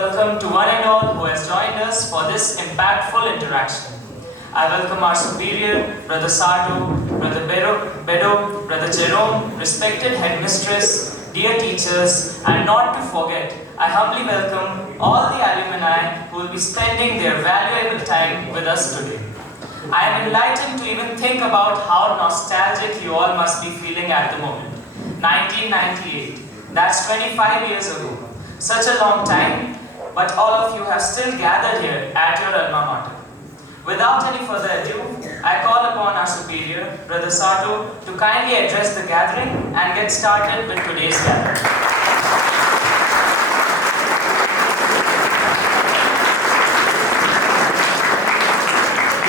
welcome to one and all who has joined us for this impactful interaction. I welcome our superior, Brother Sardo, Brother Bedo, Brother Jerome, respected headmistress, dear teachers, and not to forget, I humbly welcome all the alumni who will be spending their valuable time with us today. I am enlightened to even think about how nostalgic you all must be feeling at the moment. 1998, that's 25 years ago. Such a long time, but all of you have still gathered here at your alma mater. Without any further ado, I call upon our superior, Brother Sato, to kindly address the gathering and get started with today's gathering.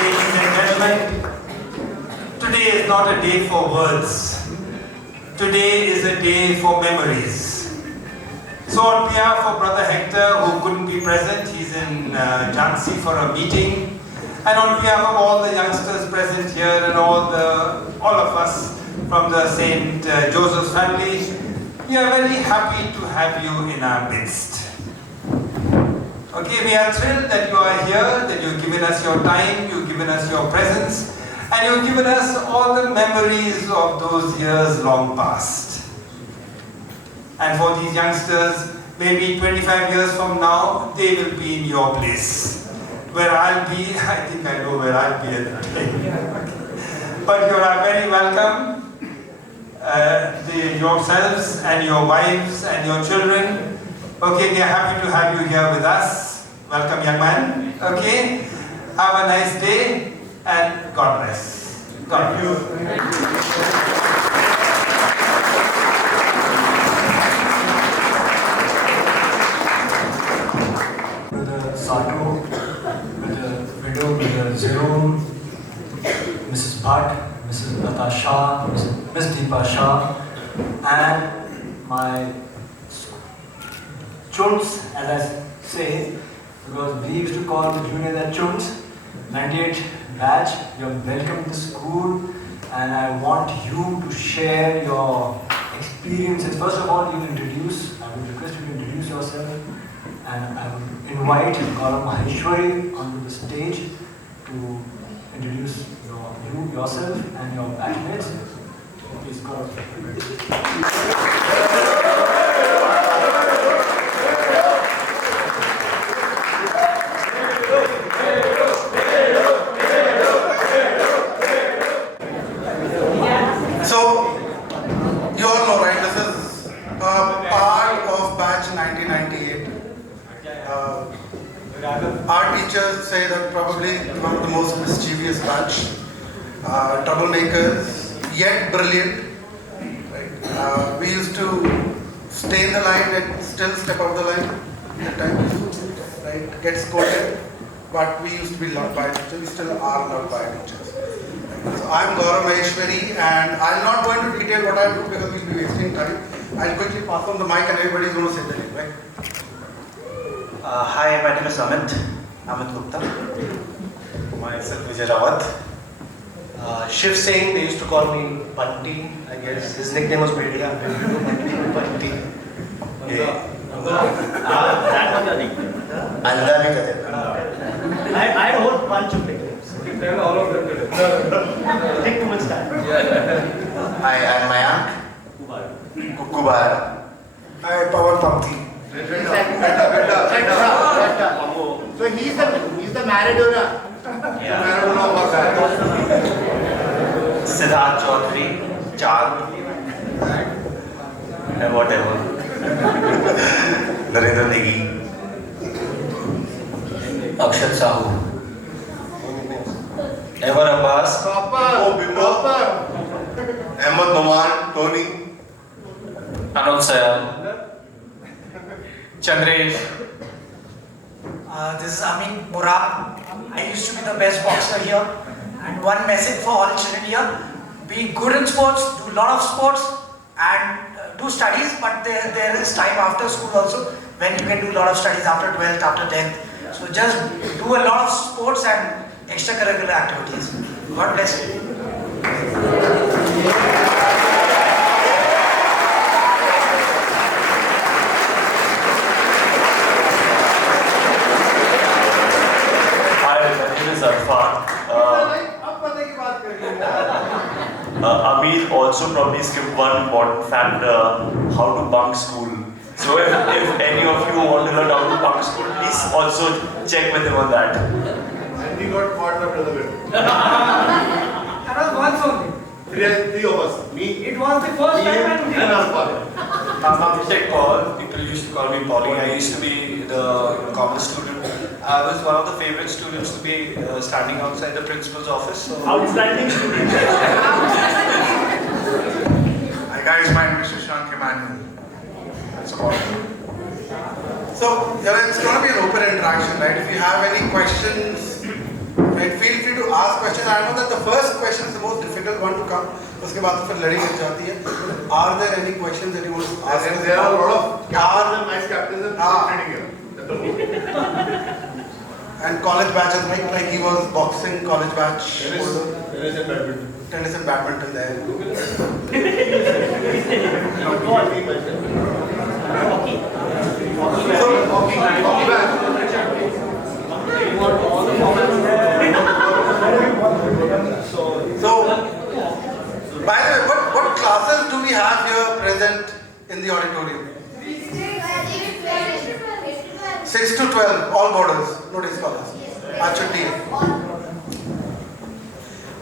Ladies and gentlemen, today is not a day for words. Today is a day for memories. So on behalf of Brother Hector, who couldn't be present, he's in Jhansi for a meeting. And on behalf of all the youngsters present here and all of us from the St. Joseph's family, we are very happy to have you in our midst. Okay, we are thrilled that you are here, that you've given us your time, you've given us your presence, and you've given us all the memories of those years long past. And for these youngsters, maybe 25 years from now, they will be in your place. Where I'll be, I think I know where I'll be at the time. But you are very welcome, yourselves and your wives and your children. Okay, we are happy to have you here with us. Welcome, young man. Okay, have a nice day and God bless. God bless. Brother Sato, Brother Widow, Brother Jerome, Mrs. Bhatt, Mrs. Lata Shah, Miss Deepa Shah, and my chunts, as I say, because we used to call the junior the chunts. 98 batch, you're welcome to school, and I want you to share your experiences. First of all, you introduce, I would request you to introduce yourself, and I would invite Gaurav Maheshwari onto the stage to introduce yourself and your batchmates. Please, Gaurav. So, you all know, right, this is a part of batch 1998. Our teachers say that probably one of the most mischievous batch, troublemakers, yet brilliant. Right? We used to stay in the line and still step out the line at times, right? Get scolded, but we used to be loved by teachers. We still are loved by teachers. So I'm Gaurav Maheshwari, and I'm not going to detail what I do because we'll be wasting time. I'll quickly pass on the mic and everybody's going to say the name, right? Hi, my name is Amit Gupta. Myself Vijay Rawat. Shiv Singh, they used to call me Bunty, I guess. His nickname was Media. Bunty. Yeah. That was the nickname. I had a whole bunch of nicknames. Tell all of them today. Take too much time. Hi, I'm Mayank. Kubar. Hi, Pawan Pamti. So he's the Maradona. Yeah. Maradona was that. Siddharth Chaudhary, Chand, and whatever. Narendra Negi. Akshat Sahu. Ever Abbas. Ahmed Maman, Tony. Anuj Sayal, Chandresh. This is Amin Murab. I used to be the best boxer here. And one message for all children here: be good in sports, do a lot of sports, and do studies. But there is time after school also when you can do a lot of studies after 12th, after 10th. So just do a lot of sports and extracurricular activities. God bless you. also probably skip one important fact, how to bunk school. So if any of you want to learn how to bunk school, please also check with him on that. And we got caught up to the bit. That was once only. Three of us. Me. It was the first time and our father. I'm Paul. People used to call me Polly. I used to be the common student. I was one of the favorite students to be standing outside the principal's office. So. Outstanding student. Hi guys, my name is Shashank Emmanuel. That's about it. So, it's going to be an open interaction, right? If you have any questions, right, feel free to ask questions. I know that the first question is the most difficult one to come. उसके बाद फिर लड़ी लग जाती है. Are there any questions that you want to ask? And there are a lot of captains and vice captains and training here. And college batches, like he was boxing college batch. Tennis and badminton. Tennis and badminton there. Hockey batch. So, by the way, what classes do we have here present in the auditorium? 6 to 12, all boarders, no day scholars. Actually,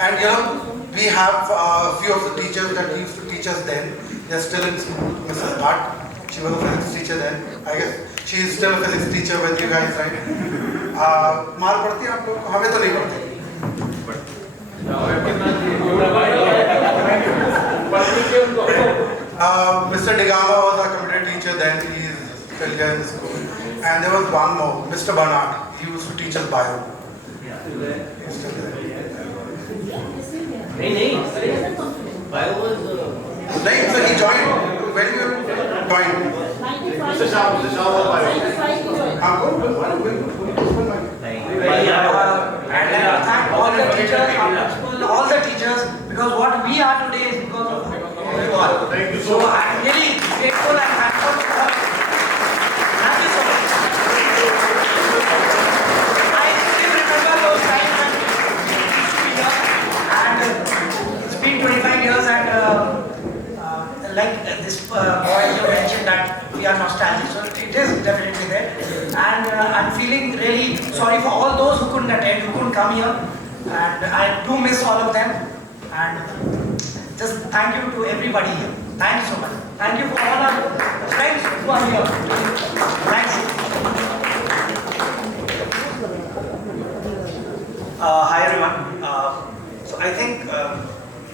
and we have a few of the teachers that used to teach us then. They're still in school. Mrs. Bhatt, she was a physics teacher then. I guess she is still a physics teacher with you guys, right? मार पड़ती है आप लोग को? हमें तो नहीं पड़ती. Mr. Digama was our computer teacher then. He is still here in the school. And there was one more, Mr. Bernard. He used to teach us bio. He's still there. Bio was. Right, so he joined. When you joined? Mr. Shah was bio. and thank all the teachers, our principal, all the teachers, because what we are today is because of you all. Thank you so So much. I'm really grateful and thankful to all. Thank you so much. I still remember those times when we used to be here, and it's been 25 years, and like this boy you mentioned that we are nostalgic, so it is definitely there. And I'm feeling really sorry for all those who couldn't attend, who couldn't come here, and I do miss all of them. And just thank you to everybody here. Thank you so much. Thank you for all our friends who are here. Thanks. Hi everyone. So I think,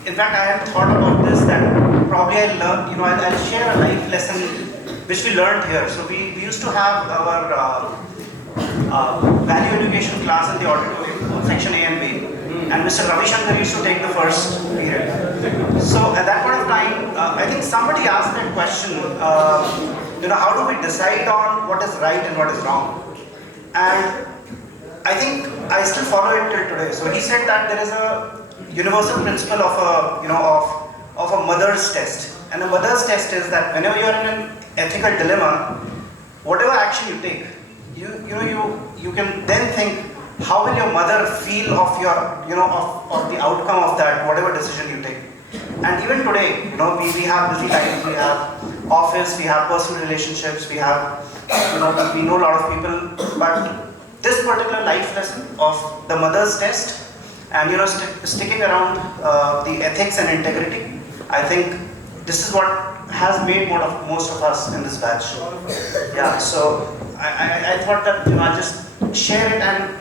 in fact, I have thought about this that probably I'll learn, I'll share a life lesson which we learned here. So we used to have our value education class in the auditorium, section A and B, and Mr. Ravi Shankar used to take the first period. So at that point of time, I think somebody asked that question, how do we decide on what is right and what is wrong? And I think I still follow it till today. So he said that there is a universal principle of a mother's test. And a mother's test is that whenever you are in an ethical dilemma, whatever action you take, you can then think, how will your mother feel of your, of the outcome of that, whatever decision you take. And even today, we have busy lives, we have office, we have personal relationships, we have, we know a lot of people, but this particular life lesson of the mother's test and sticking around the ethics and integrity, I think this is what has made most of us in this batch. Yeah, so I thought that I'll just share it, and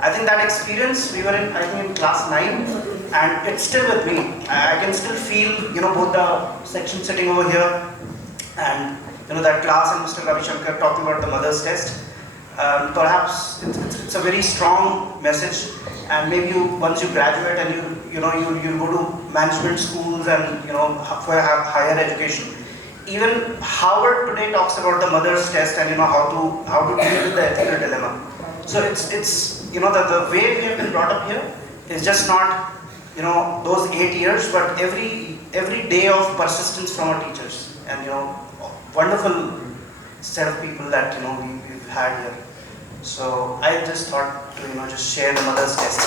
I think that experience, we were in class 9, and it's still with me. I can still feel both the section sitting over here and that class and Mr. Ravi Shankar talking about the mother's test. Perhaps it's a very strong message, and maybe once you graduate and you go to management schools and for higher education. Even Harvard today talks about the mother's test and how to deal with the ethical dilemma. So it's the way we have been brought up here is just not those 8 years, but every day of persistence from our teachers, and wonderful set of people that we've had here. So I just thought to just share the mother's test.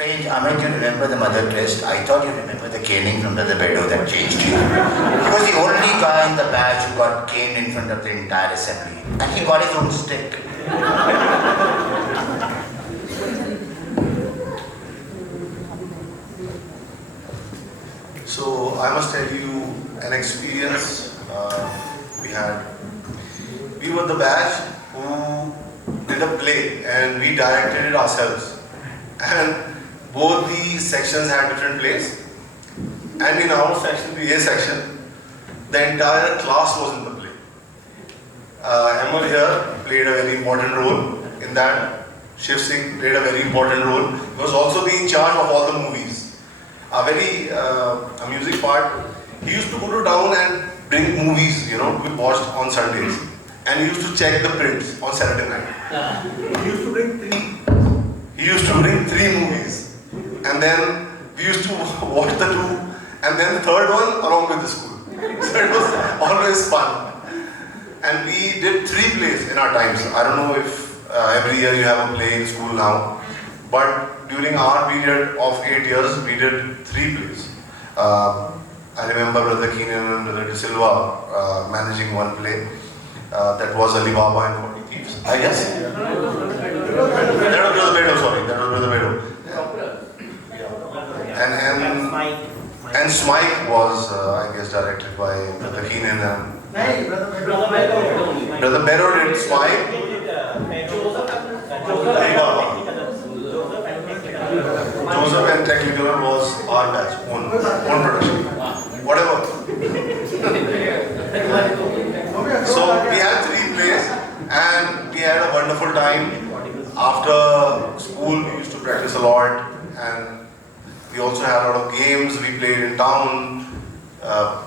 strange, Amit, you remember the mother crest? I thought you remember the caning from the Bedo that changed you. He was the only guy in the batch who got caned in front of the entire assembly. And he got his own stick. So I must tell you an experience we had. We were the batch who did a play and we directed it ourselves. And both the sections had different plays. And in our section, the A section, the entire class was in the play. Emil here played a very important role in that. Shiv Singh played a very important role. He was also in charge of all the movies. A very amusing part, he used to go to town and bring movies, to be watched on Sundays. And he used to check the prints on Saturday night. He used to bring three movies. And then we used to watch the two, and then the third one along with the school. So it was always fun. And we did 3 plays in our times. I don't know if every year you have a play in school now, but during our period of 8 years, we did 3 plays. I remember Brother Keenan and Brother De Silva managing one play. That was Alibaba and 40 Thieves, I guess. That was Brother Bedo, sorry. That was Brother Bedo. And Smike was, I guess, directed by Brother Keenan and Brother Bedo did Smike. Joseph and Technicolor was our batch, own production. Whatever. So we had 3 plays and we had a wonderful time. After school, we used to practice a lot, and we also had a lot of games. We played in town,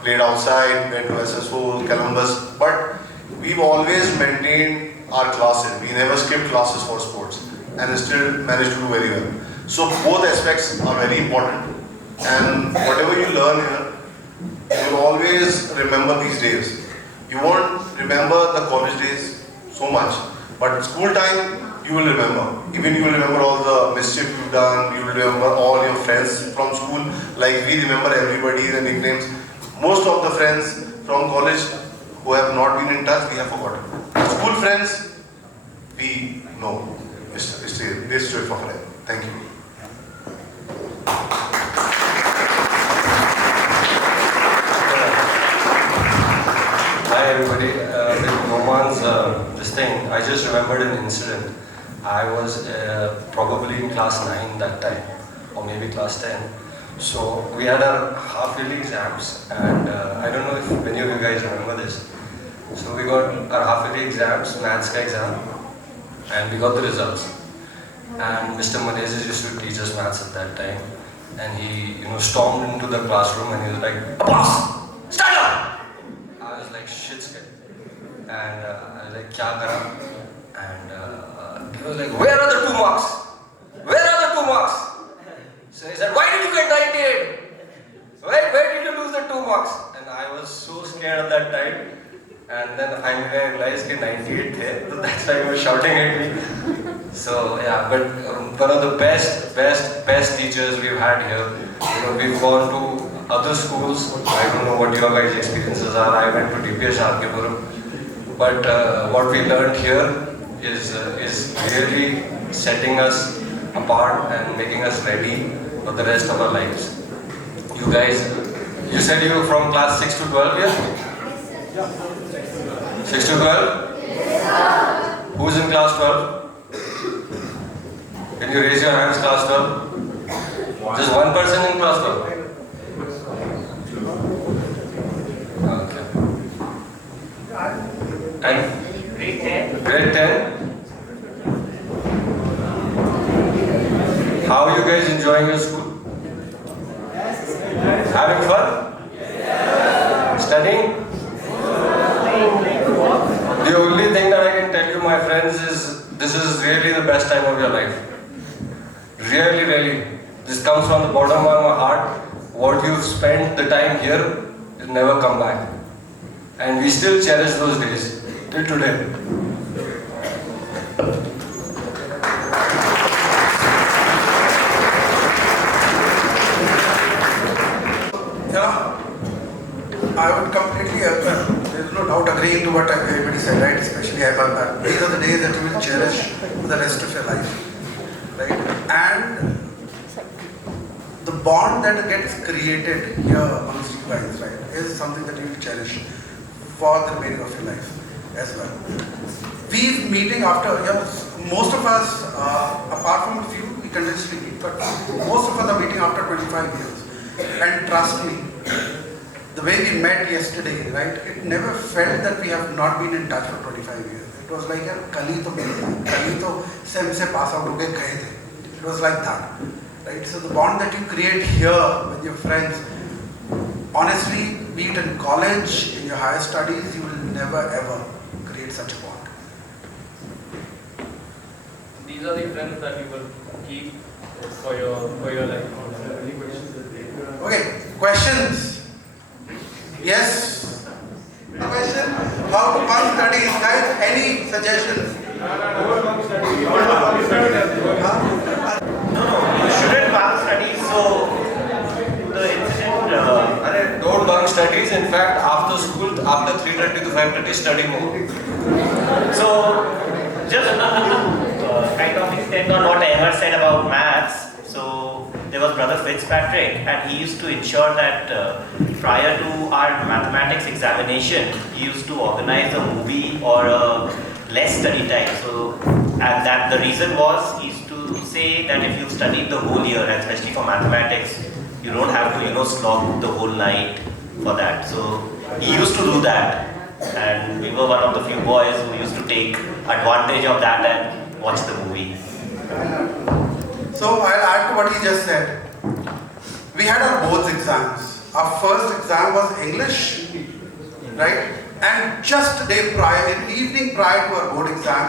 played outside, went to SSO, Columbus, but we've always maintained our classes. We never skipped classes for sports and still managed to do very well. So both aspects are very important, and whatever you learn here, you will always remember these days. You won't remember the college days so much, but school time you will remember. Even you will remember all the mischief you've done, you will remember all your friends from school, like we remember everybody, the nicknames. Most of the friends from college who have not been in touch, we have forgotten. School friends, we know. They stay for forever. Thank you. Hi everybody, with Roman's this thing, I just remembered an incident. I was probably in class 9 that time, or maybe class 10. So we had our half-yearly exams, and I don't know if many of you guys remember this. So we got our half-yearly exams, maths exam, and we got the results. And Mr. Malaysia used to teach us maths at that time, and he, stormed into the classroom and he was like, "Boss, stand up!" I was like shit scared, and I was like, "Kya kara?" And he was like, "Where are the 2 marks? Where are the 2 marks?" So he said, "Why did you get 98? Where did you lose the 2 marks?" And I was so scared at that time. And then finally I realized that 98 the, so that's why he was shouting at me. So yeah, but one of the best teachers we've had here. We've gone to other schools. I don't know what your guys' experiences are. I went to DPS Arkepuram. But what we learned here is really setting us apart and making us ready for the rest of our lives. You guys, you said you were from class 6 to 12 here? 6 to 12? Yes. Who's in class 12? Can you raise your hands, class 12? Just one person in class 12? Okay. And grade 10? Grade 10? How are you guys enjoying your school? Having fun? Yes. Studying? The only thing that I can tell you, my friends, is this is really the best time of your life. Really, really. This comes from the bottom of my heart. What you've spent the time here will never come back. And we still cherish those days till today. doubt agreeing to what everybody said, right? Especially about that. These are the days that you will cherish for the rest of your life, right? And the bond that gets created here amongst you guys, right, is something that you will cherish for the remainder of your life as well. We meeting after, most of us, apart from a few, we continuously meet, but most of us are meeting after 25 years. And trust me, the way we met yesterday, right, it never felt that we have not been in touch for 25 years. It was like, kali to Sem se pass out hoke gaye the. It was like that, right? So the bond that you create here with your friends, honestly, be it in college, in your higher studies, you will never ever create such a bond. These are the friends that you will keep for your life. Okay, questions? Yes? A question? How to bunk studies? Guys, any suggestions? You shouldn't bunk studies, so the incident... don't bunk studies. In fact, after school, after 3:30 to 5:30, study more. So, just to kind of extend on what Emma said about maths, so there was Brother Fitzpatrick, and he used to ensure that prior to our mathematics examination, he used to organize a movie or a less study time. So, and that the reason was, he used to say that if you've studied the whole year, and especially for mathematics, you don't have to, slog the whole night for that. So, he used to do that. And we were one of the few boys who used to take advantage of that and watch the movie. So I'll add to what he just said. We had our boards exams. Our first exam was English, right? And just a day prior, in the evening prior to our board exam,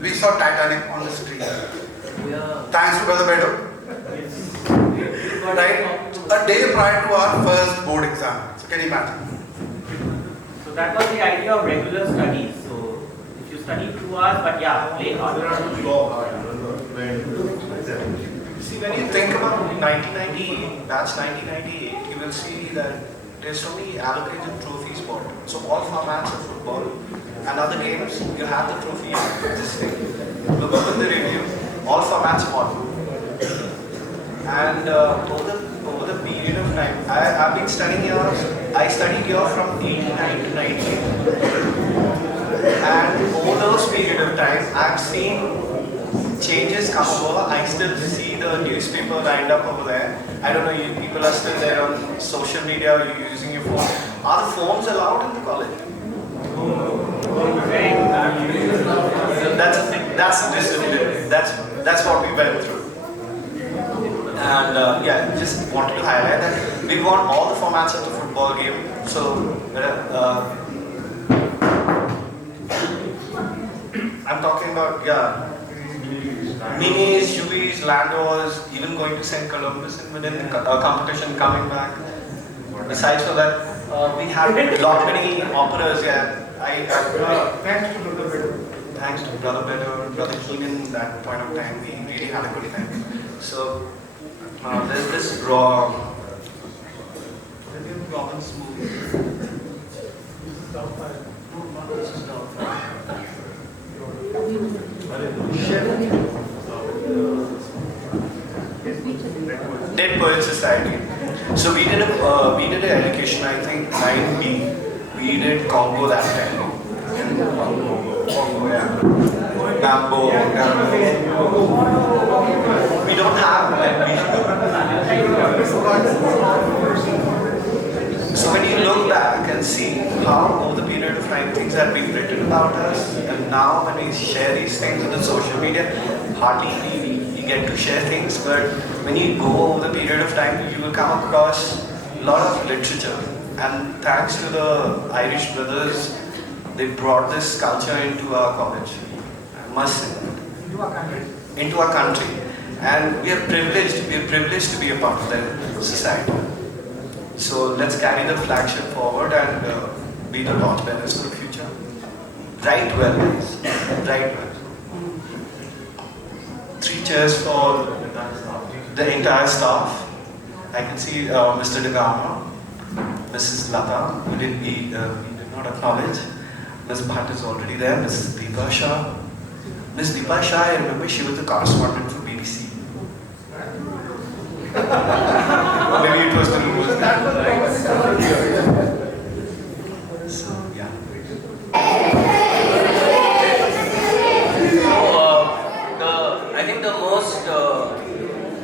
we saw Titanic on the screen. Thanks to Brother Bedo. Right? A day prior to our first board exam. So can you imagine? So that was the idea of regular studies. So if you study 2 hours, but play hard. See, when you think about 1998, batch 1998, you will see that there's so many allocated trophies for it. So all formats of football and other games, you have the trophy existing. Look up in the review, all formats won. And over the period of time, I've been studying here. I studied here from 89 to 98. And over those period of time, I've seen changes come over. I still see the newspaper lined up over there. I don't know, you people are still there on social media, or you're using your phone. Are the phones allowed in the college? That's a discipline. That's what we went through. And just wanted to highlight that we won all the formats of the football game. So I'm talking about minis, Juies, Landos, even going to St. Columbus and within the competition coming back. Besides for that, we had a lot many operas. Thanks to Brother Bedo, Brother Keenan, that point of time, we really had a good time. So there's this Robbins movie. Dead Poets Society. So we did an education, I think 9B. We did Congo that time. Gambo. We don't have So when you look back and see how over the period of time things have been written about us, and now when we share these things on the social media, hardly we get to share things, but when you go over the period of time, you will come across a lot of literature. And thanks to the Irish brothers, they brought this culture into our college. I must say that. Into our country. And we are privileged to be a part of that society. So let's carry the flagship forward and be the torchbearers for the future. Right well, guys. Right well. 3 cheers for the entire staff. I can see Mr. Degama. Mrs. Lata, we did not acknowledge. Ms. Bhatt is already there. Ms. Deepa Shah. Ms. Deepa Shah, I remember she was the correspondent for BBC. Maybe it was the news. So, yeah. I think the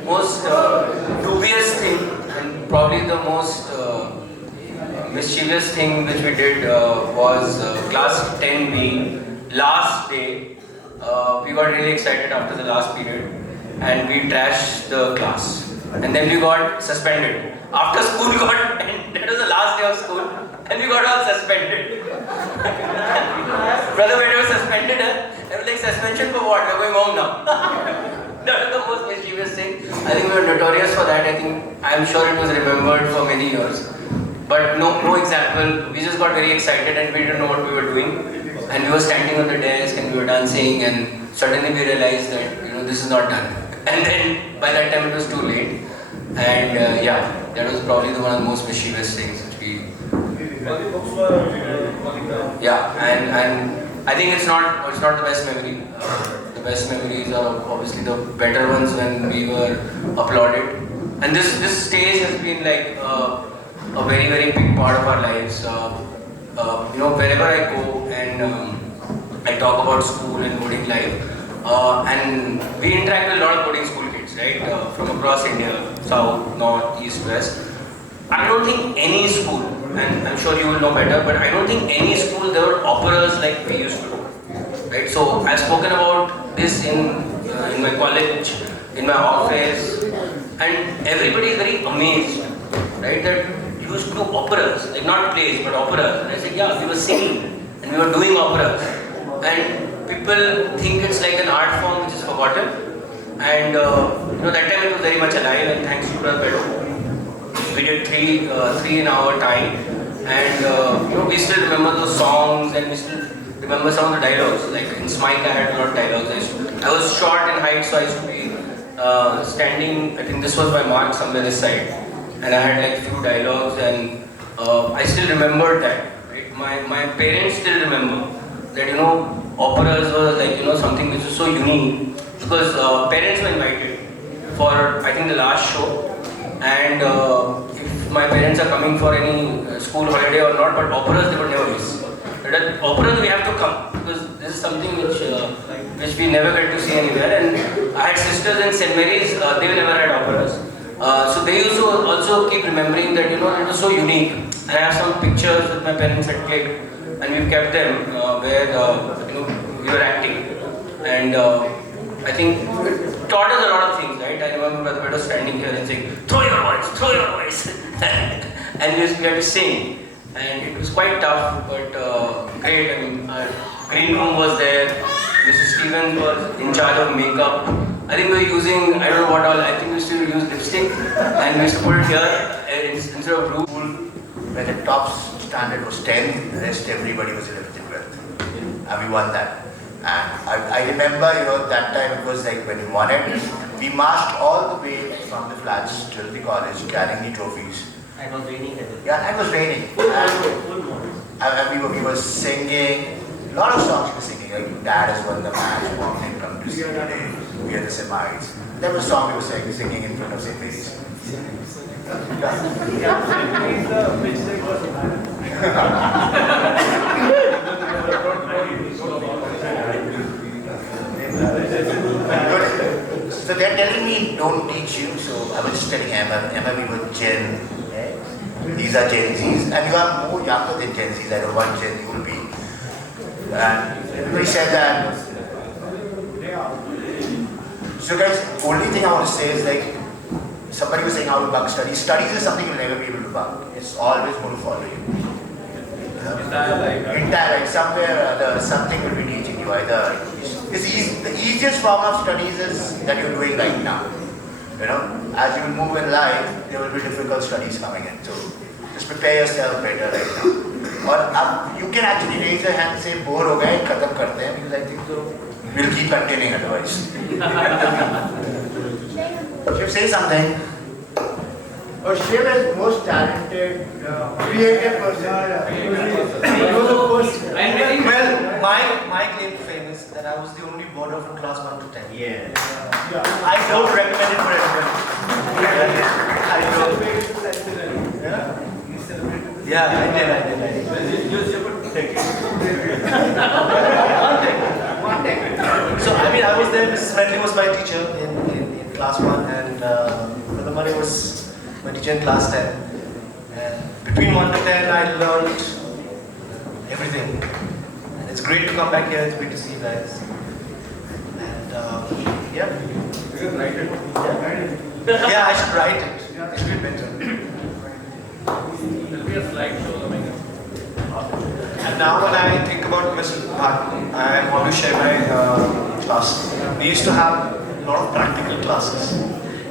most dubious thing and probably the most mischievous thing which we did was class 10B, last day. We got really excited after the last period and we trashed the class. And then we got suspended. After school got ended, that was the last day of school, and we got all suspended. Brother Bedo was suspended, and was like, suspension for what? We're going home now. That was the most mischievous thing. I think we were notorious for that. I'm sure it was remembered for many years. But no example. We just got very excited and we didn't know what we were doing. And we were standing on the desk and we were dancing, and suddenly we realized that this is not done. And then by that time it was too late. And that was probably one of the most mischievous things which we. And I think it's not the best memory. The best memories are obviously the better ones when we were applauded. And this stage has been like a very, very big part of our lives. Wherever I go and I talk about school and boarding life, and we interact with a lot of boarding school kids, right? From across India, south, north, east, west. I don't think any school, and I'm sure you will know better, but I don't think any school there were operas like we used to do, right? So I've spoken about this in my college, in my office, and everybody is very amazed, right? That you used to do operas, like not plays, but operas. And I said, yeah, we were singing and we were doing operas. And people think it's like an art form which is forgotten. And that time it was very much alive, and thanks to Brother Bedo. We did three in our time, and we still remember those songs, and we still remember some of the dialogues. Like in Smike, I had a lot of dialogues. I was short in height, so I used to be standing. I think this was my mark somewhere this side, and I had like few dialogues, and I still remembered that. Right? My parents still remember that operas was like something which was so unique, because parents were invited for I think the last show, and if my parents are coming for any school holiday or not, but operas they would never miss. But operas we have to come, because this is something which we never get to see anywhere. And I had sisters in St. Mary's, they never had operas. So they used to also keep remembering that it was so unique. And I have some pictures that my parents had clicked, and we've kept them where we were acting. And I think it taught us a lot of things, right? I remember Brother Bedo standing here and saying, throw your voice, and we had to sing. And it was quite tough, but great. I mean, our green room was there. Mrs. Stevens was in charge of makeup. I think we were using, I don't know what all, I think we still use lipstick, and we used to put it here instead of blue. Where the top standard was 10, the rest everybody was 11th and 12th. And we won that. And I remember, that time it was like when we won it, we marched all the way from the flats till the college carrying the trophies. It was raining. Yeah, it was raining. And we were singing, a lot of songs we were singing. Like, Dad has won the match, Mom didn't come to see today, we are the Semites. There was a song we were singing in front of St. Mary's. So they're telling me don't teach you, so I was just telling Emma we were Gen. These are Gen Zs, and you are more younger than Gen Zs. I don't want Gen you will be. And everybody said that. So guys, only thing I want to say is like, somebody was saying how to bunk studies. Studies is something you'll never be able to bunk. It's always going to follow you. Entire life. Somewhere or other, something will be teaching you. Either the easiest form of studies is that you're doing right now. As you move in life, there will be difficult studies coming in. So just prepare yourself better right now. Or you can actually raise your hand and say, bore ho gaye, khatam karte hain, because I think so. We'll keep continuing otherwise. Shiv, say something. But Shiv is most talented, creative person. Well, my claim to fame is that I was the only boarder from class 1 to 10. Yeah. I don't recommend it for everyone. I don't. Yeah, I did. One day. So, I mean, I was there. Mrs. Medley was my teacher in class 1, and Brother Murray was my teacher in class 10. And between 1 to 10, I learned everything. And it's great to come back here. It's great to see you guys. And yeah. You can write it. Yeah, I should write it. It should be better. There'll be a slideshow coming up. And now when I think about Mr. Bhat, I want to share my class. We used to have a lot of practical classes.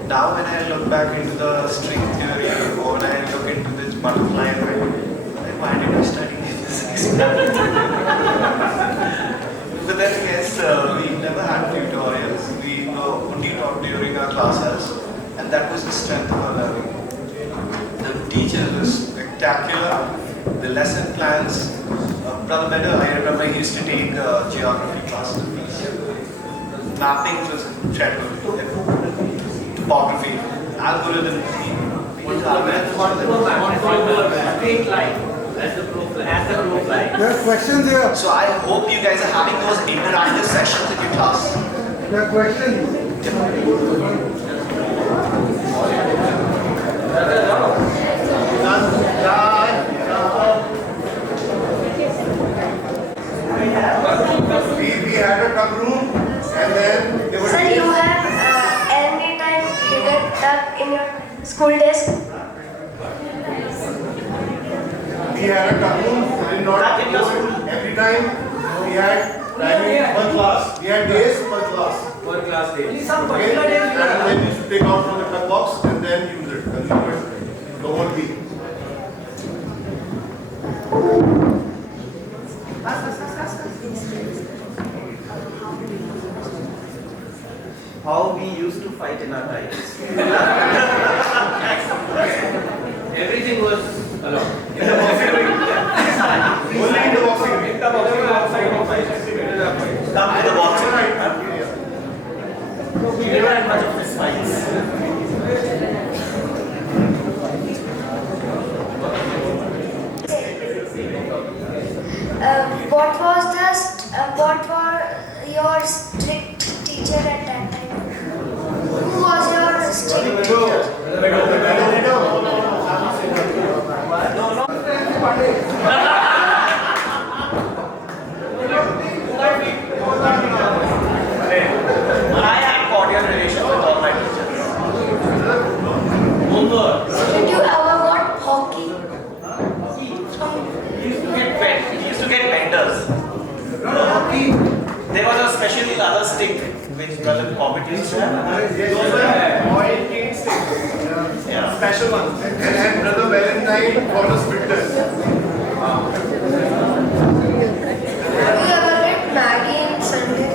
Now when I look back into the string theory or when I look into this butterfly effect, like, why did I study this? But then yes, we never had tutorials. We only taught during our classes, and that was the strength of our learning. The teachers were spectacular. The lesson plans. Brother Better, I remember he used to take geography classes. Mapping was incredible. Topography, algorithm. Straight line. As the proof line. There are questions here. So I hope you guys are having those interactive sessions in your class. There are questions. We had a tuck room and then they were. Sir, you have any time hidden tuck in your school desk? We had a tuck room, we did not every time we had timing per class. We had days per class. Per class day. Some particular days. And then you should take out from the tuck box and then use it. Consume it the whole week. How we used to fight in our times. Everything was allowed. In the boxing ring. Only in the boxing ring. In the boxing ring, outside of 5 centimeters. Come to the boxing ring. We never had much of this fights. What were your strict teacher at that time? Who was your strict teacher? I had cordial relations with all my teachers. Did you ever got hockey? We used to get vendors. There was a special other stick which Brother Cobbett used to have. Those were oil clean sticks. Yeah. Special ones. And Brother Valentine got us bitters. Have you ever read Maggie in Sunday?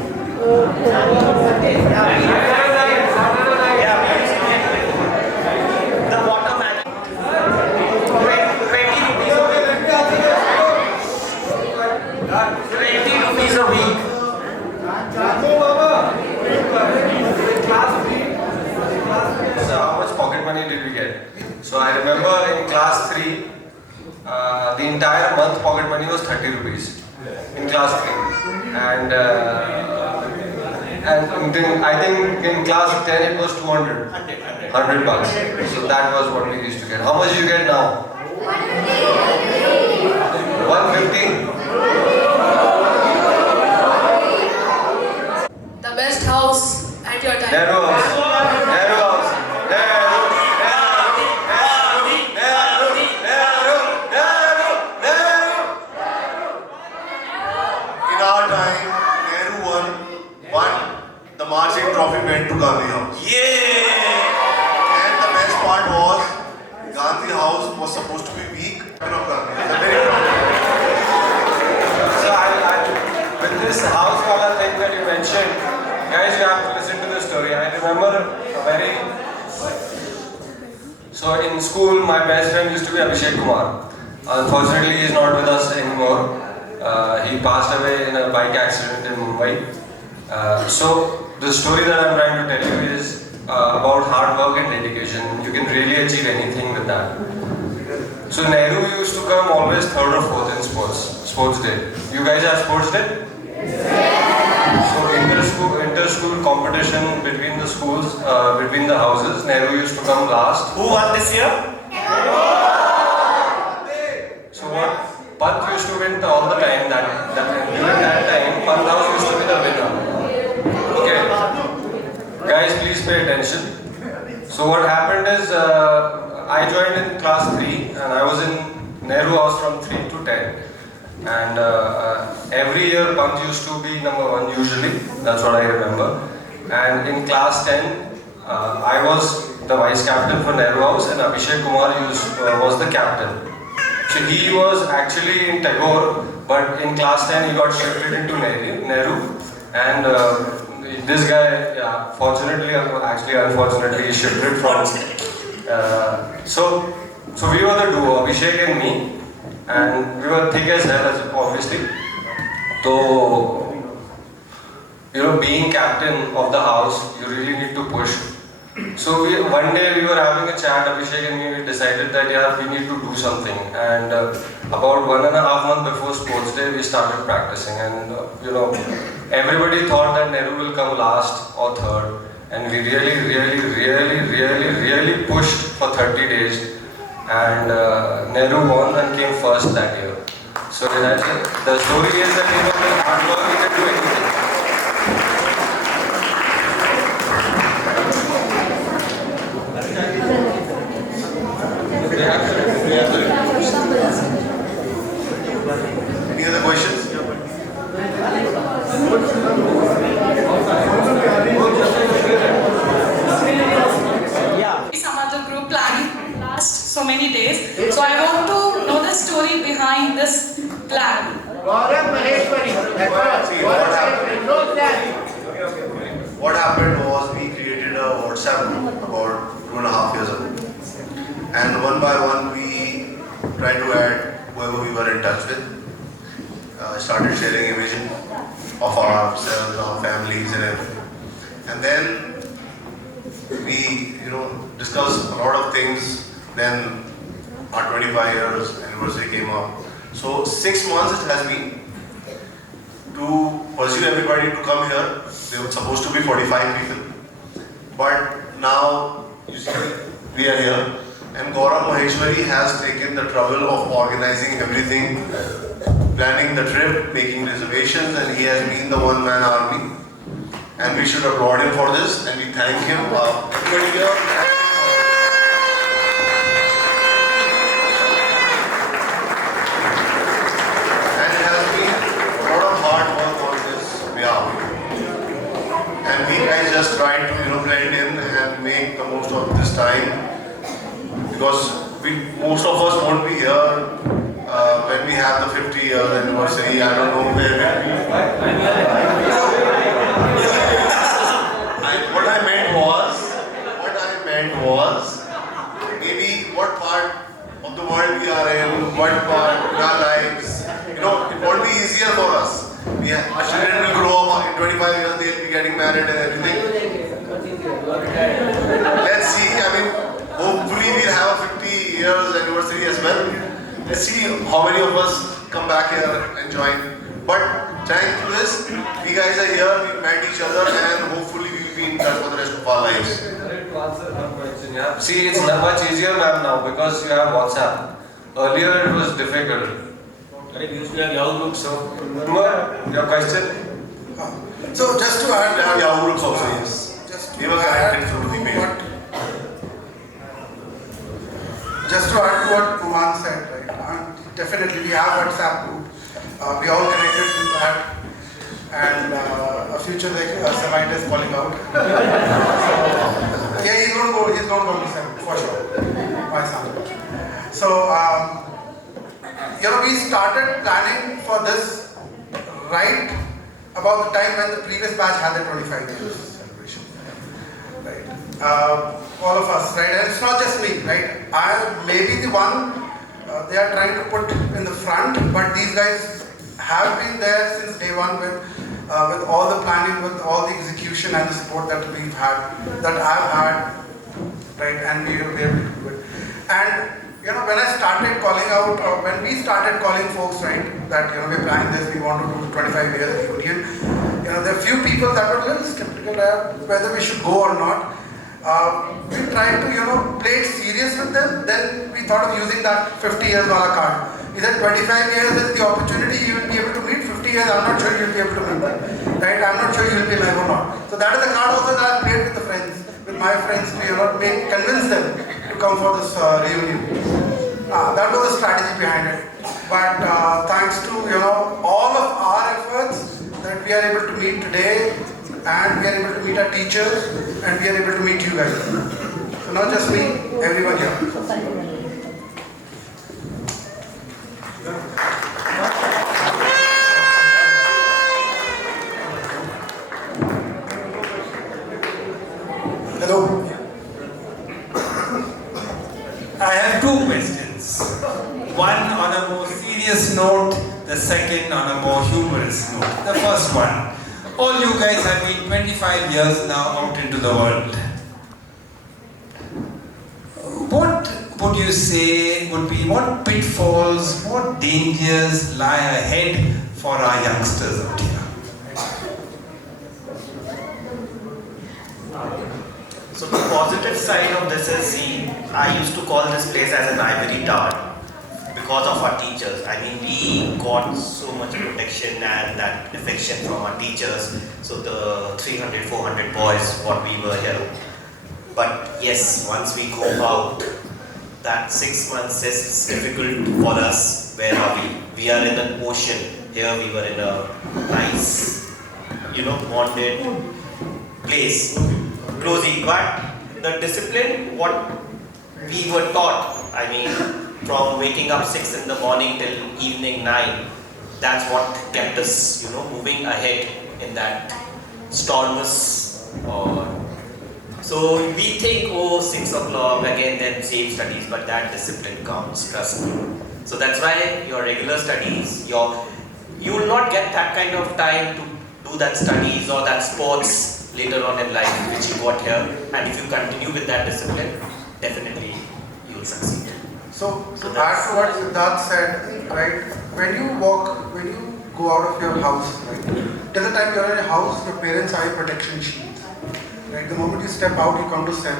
The water magic. 20 rupees a week. So how much pocket money did we get? So I remember in class 3, the entire month pocket money was 30 rupees in class 3. And then I think in class 10 it was 200. 100 bucks. So that was what we used to get. How much do you get now? 150. The best house at your time? Nehru House. Nehru House. In our time, Nehru won the Marching Trophy went to Gandhi House. Yeah! And the best part was, Gandhi House was supposed to be weak. Of Gandhi. It's a very my best friend used to be Abhishek Kumar. Unfortunately, he is not with us anymore. He passed away in a bike accident in Mumbai. So the story that I'm trying to tell you is about hard work and dedication. You can really achieve anything with that. So Nehru used to come always third or fourth in sports day. You guys have sports day? So inter-school competition between the schools, between the houses, Nehru used to come last. Who won this year? So what? Pant used to win all the time. During that time, Pant House used to be the winner. Okay. Guys, please pay attention. So what happened is, I joined in class 3 and I was in Nehru House from 3 to 10. And every year Pant used to be number 1 usually. That's what I remember. And in class 10, I was the vice captain for Nehru House and Abhishek Kumar was the captain. So he was actually in Tagore, but in class 10 he got shifted into Nehru. And this guy, yeah, fortunately, actually unfortunately, he shifted from. So we were the duo, Abhishek and me, and we were thick as hell, obviously. So, being captain of the house, you really need to push. So one day we were having a chat, Abhishek and me, we decided that we need to do something. And about 1.5 months before sports day, we started practicing. And everybody thought that Nehru will come last or third. And we really pushed for 30 days. And Nehru won and came first that year. So the story is that with hard work you can do anything. Any other questions? Some other group planning last so many days. So I want to know the story behind this plan. What happened was we created a WhatsApp group about 2.5 years ago. And one by one we tried to add whoever we were in touch with. Started sharing images of ourselves, our families and everything. And then we, discussed a lot of things. Then our 25 years anniversary came up. So 6 months it has been to pursue everybody to come here. They were supposed to be 45 people. But now, you see, we are here. And Gaurav Maheshwari has taken the trouble of organizing everything, planning the trip, making reservations, and he has been the one-man army. And we should applaud him for this, and we thank him. Everybody here. And it has been a lot of hard work on this behalf. And we guys just tried to blend in and make the most of this time. Because most of us won't be here when we have the 50 year anniversary. I don't know where we'll be. What I meant was, maybe what part of the world we are in, what part in our lives, it won't be easier for us. Our children will grow up in 25 years, they'll be getting married and everything. Let's see, hopefully we'll have a 50 years anniversary as well. Let's see how many of us come back here and join. But thanks to this, we guys are here, we met each other, and hopefully we'll be in touch for the rest of our lives. See, it's much easier now because you have WhatsApp. Earlier it was difficult. Like we used to have Yahoo groups, so your question? So just to add, we have Yahoo groups also, yes. We were connected through the mail. Just to add to what Kumar said, right? Definitely we have WhatsApp group. We all connected to that, and a future Semite is calling out. Yeah, he's going to go to Sem for sure. My son. So we started planning for this right about the time when the previous batch had the 25 years celebration. Right. all of us, right? And it's not just me, right? I may be the one they are trying to put in the front, but these guys have been there since day one with all the planning, with all the execution and the support that we've had, that I've had, right? And we will be able to do it. And you know, when I started calling out, or when we started calling folks, right, that you know we're planning this, we want to do 25 years reunion. You know, there are few people that were a little skeptical whether we should go or not. We tried to, you know, play it serious with them. Then we thought of using that 50 years wala card. We said 25 years is the opportunity you will be able to meet. 50 years, I'm not sure you'll be able to meet that. Right? I'm not sure you'll be alive or not. So that is the card also that I played with the friends, with my friends to, you know, convince them to come for this reunion. That was the strategy behind it. But thanks to, you know, all of our efforts that we are able to meet today, and we are able to meet our teachers, and we are able to meet you guys. So not just me, everyone here. Hello. I have two questions. One on a more serious note, the second on a more humorous note. The first one. All you guys have been 25 years now out into the world. What would you say would be, what pitfalls, what dangers lie ahead for our youngsters out here? So the positive side of this is, see, I used to call this place as an ivory tower because of our teachers. I mean, we got so much protection and that affection from our teachers. So the 300, 400 boys, what we were here. But yes, once we go out, that 6 months is difficult for us. Where are we? We are in an ocean. Here we were in a nice, you know, bonded place. Closing, but the discipline, what we were taught, I mean, from waking up 6 in the morning till evening 9, that's what kept us, you know, moving ahead in that stormless. So we think, oh, 6 o'clock again, then same studies, but that discipline comes, trust me. So that's why your regular studies, you will not get that kind of time to do that studies or that sports later on in life, which you got here, and if you continue with that discipline, definitely you will succeed. So add to what Siddharth said, right? When you go out of your house, right? Till the time you're in a house, your parents have a protection shield, right? The moment you step out, you come to Sem.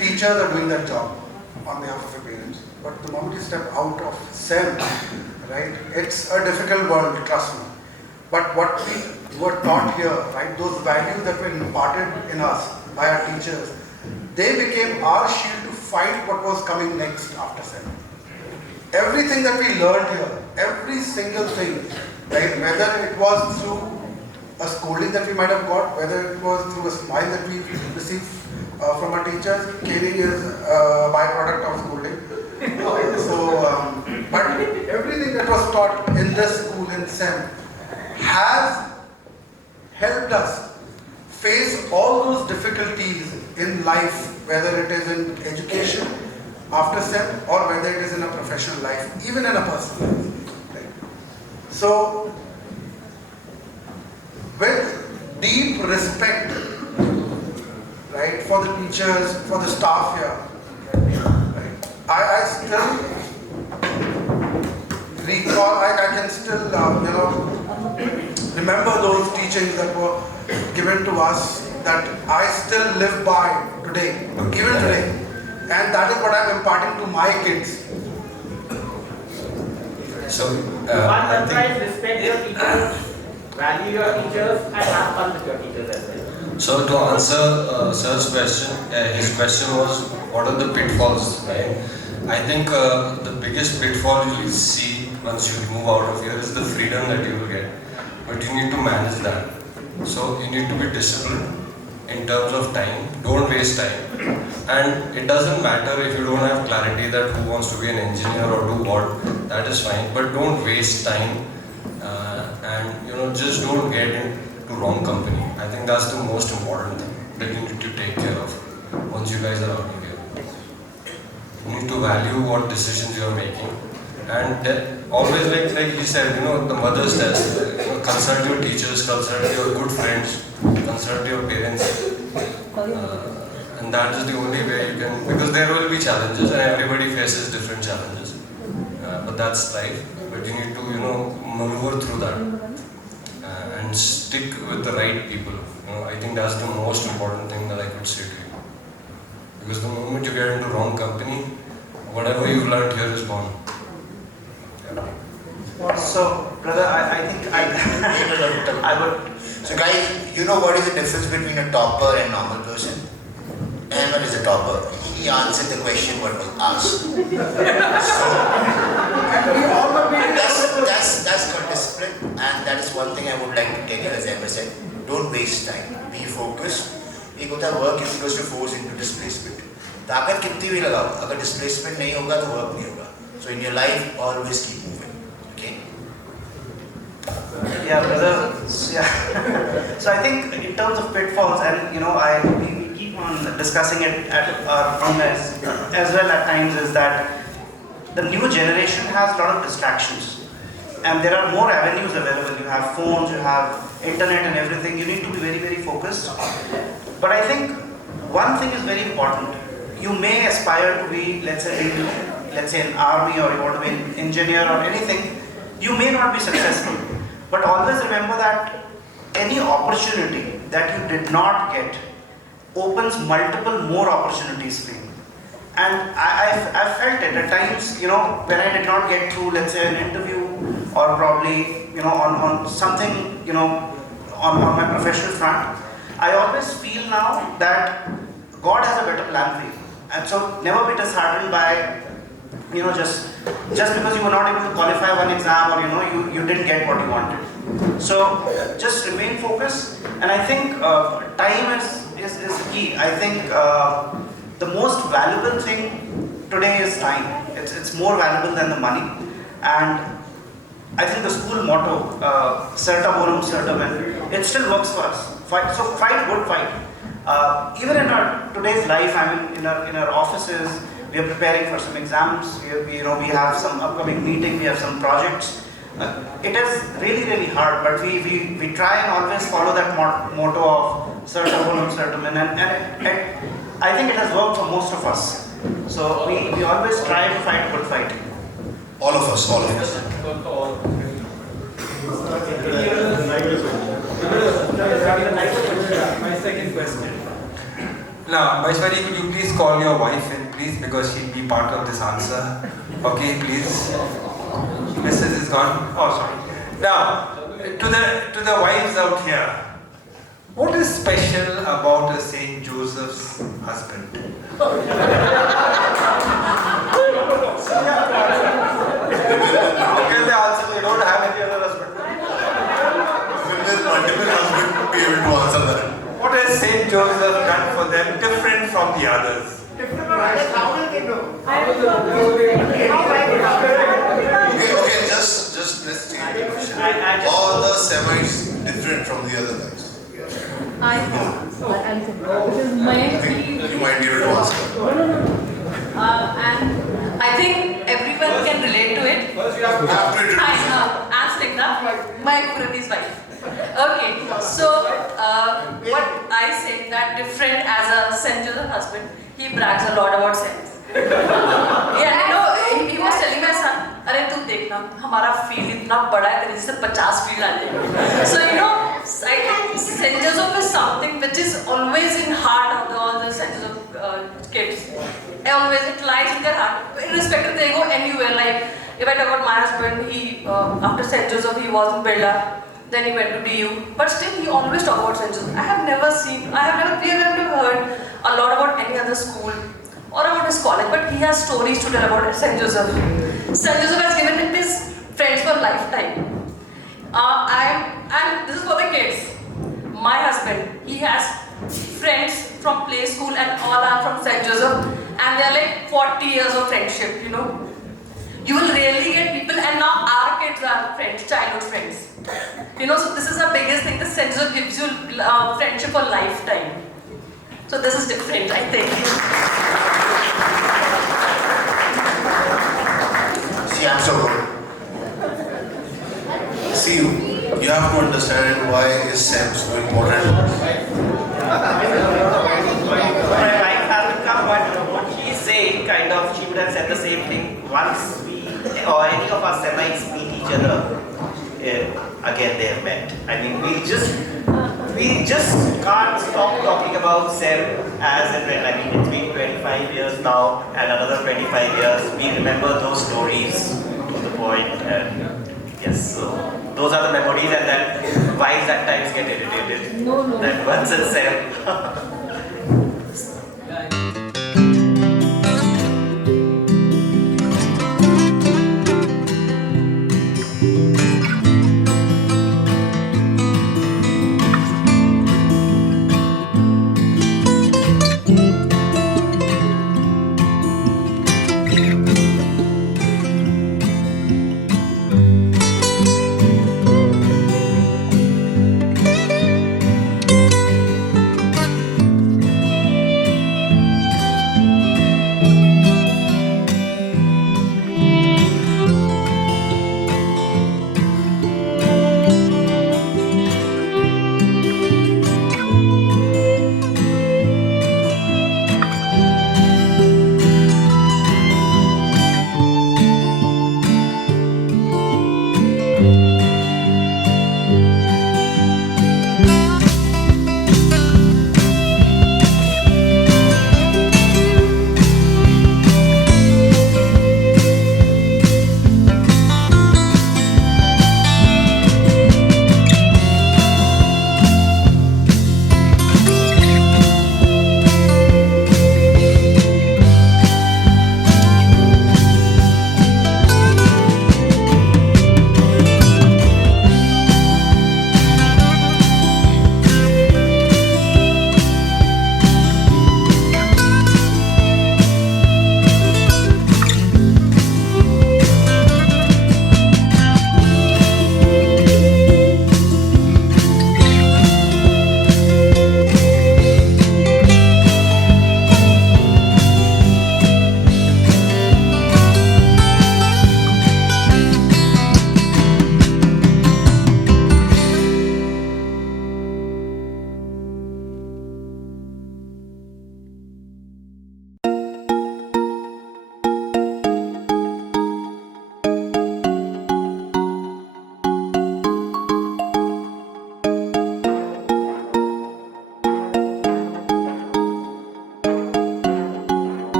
Teachers are doing their job on behalf of your parents. But the moment you step out of Sem, right? It's a difficult world, trust me. But what we were taught here, right, those values that were imparted in us by our teachers, they became our shield to fight what was coming next after Sem. Everything that we learned here, every single thing, right, whether it was through a scolding that we might have got, whether it was through a smile that we received from our teachers, caning is a byproduct of scolding. But everything that was taught in this school in Sem has helped us face all those difficulties in life, whether it is in education after Sem or whether it is in a professional life, even in a personal life. Right? So, with deep respect, right, for the teachers, for the staff here, right, I still recall, I can still, remember those teachings that were given to us that I still live by today, even today. And that is what I'm imparting to my kids. So, I think respect your teachers, value your teachers, and have fun with your teachers as well. So to answer Sir's question, his question was, what are the pitfalls, right? I think the biggest pitfall you will see once you move out of here is the freedom that you will get. But you need to manage that. So you need to be disciplined in terms of time. Don't waste time. And it doesn't matter if you don't have clarity that who wants to be an engineer or do what, that is fine. But don't waste time and just don't get into wrong company. I think that's the most important thing that you need to take care of. once you guys are out of here. You need to value what decisions you are making, and always like he said, the mother's test. Consult your teachers, consult your good friends, consult your parents, and that is the only way you can. Because there will be challenges, and everybody faces different challenges. But that's life. But you need to maneuver through that and stick with the right people. I think that's the most important thing that I could say to you. Because the moment you get into wrong company, whatever you've learned here is gone. So, brother, I think I would. So, guys, you know what is the difference between a topper and normal person? Ahmed is a topper. He answered the question what was asked. So, that's called discipline, and that is one thing I would like to tell you, as Ahmed said. Don't waste time. Be focused. एक होता है work is equals to force into displacement. ताकत कितनी भी लगाओ, अगर displacement नहीं होगा तो work नहीं होगा. So in your life, always keep moving. Okay? Yeah, brother. Yeah. So I think in terms of pitfalls, and we keep on discussing it at our own as well at times, is that the new generation has a lot of distractions, and there are more avenues available. You have phones, you have internet, and everything. You need to be very, very focused. But I think one thing is very important. You may aspire to be, let's say an army, or you want to be an engineer or anything. You may not be successful, but always remember that any opportunity that you did not get opens multiple more opportunities for you. And I felt it at times, when I did not get through, let's say, an interview, or probably, on something, on my professional front, I always feel now that God has a better plan for you. And so never be disheartened by, just because you were not able to qualify one exam, or you didn't get what you wanted. So just remain focused, and I think time is key. I think the most valuable thing today is time. It's more valuable than the money, and I think the school motto, "Certa bonum, certa men," it still works for us. Fight a good fight. Even in our today's life, in our offices, we are preparing for some exams. We have some upcoming meeting. We have some projects. It is really, really hard, but we try and always follow that motto of "Certa bonum, certa men," and I think it has worked for most of us. So we always try to fight a good fight. All of us. My second question. Now, Vaishwari, could you please call your wife in, please, because she'll be part of this answer. Okay, please. Mrs. is gone. Oh, sorry. Now, to the wives out here, what is special about a St. Joseph's husband? How can they answer? They don't have any other husband. With multiple husbands to be able to answer that. What has St. Joseph done for them different from the others? Okay, just let's take the question. All the Semites different from the other guys. I think you might be able to answer. and I think everyone can relate to it. Hi, I'm Snigdha, my Purani's wife. Okay, so what I say that different as a St. Joseph husband, he brags a lot about sex. Yeah, he was telling my son, "अरे तू देखना, हमारा field इतना बड़ा है, तेरे जैसे 50 field आते हैं." So I think St. Joseph is something which is always in heart of all the St. Joseph kids. Always it lies in their heart, irrespective they go anywhere. Like if I talk about my husband, he after St. Joseph he was in Birla, then he went to DU, but still he always talk about St. Joseph. We have never heard a lot about any other school or about his college, but he has stories to tell about St. Joseph. St. Joseph has given him his friends for lifetime. And this is for the kids. My husband, he has friends from play school and all are from St. Joseph, and they are like 40 years of friendship, You will rarely get people, and now our kids are friends, childhood friends. So this is the biggest thing. The St. Joseph gives you friendship for lifetime. So this is different, I think. See, I'm so good. See, you have to understand why is Sem so important. My wife hasn't come, but what she's saying, kind of, she would have said the same thing. Once we, or any of our Semites meet each other, again they have met. I mean, we just can't stop talking about Sem as and when. I mean, it's been 25 years now, and another 25 years, we remember those stories to the point, and yes, so those are the memories, and that wives at times get irritated. That once it's Sem.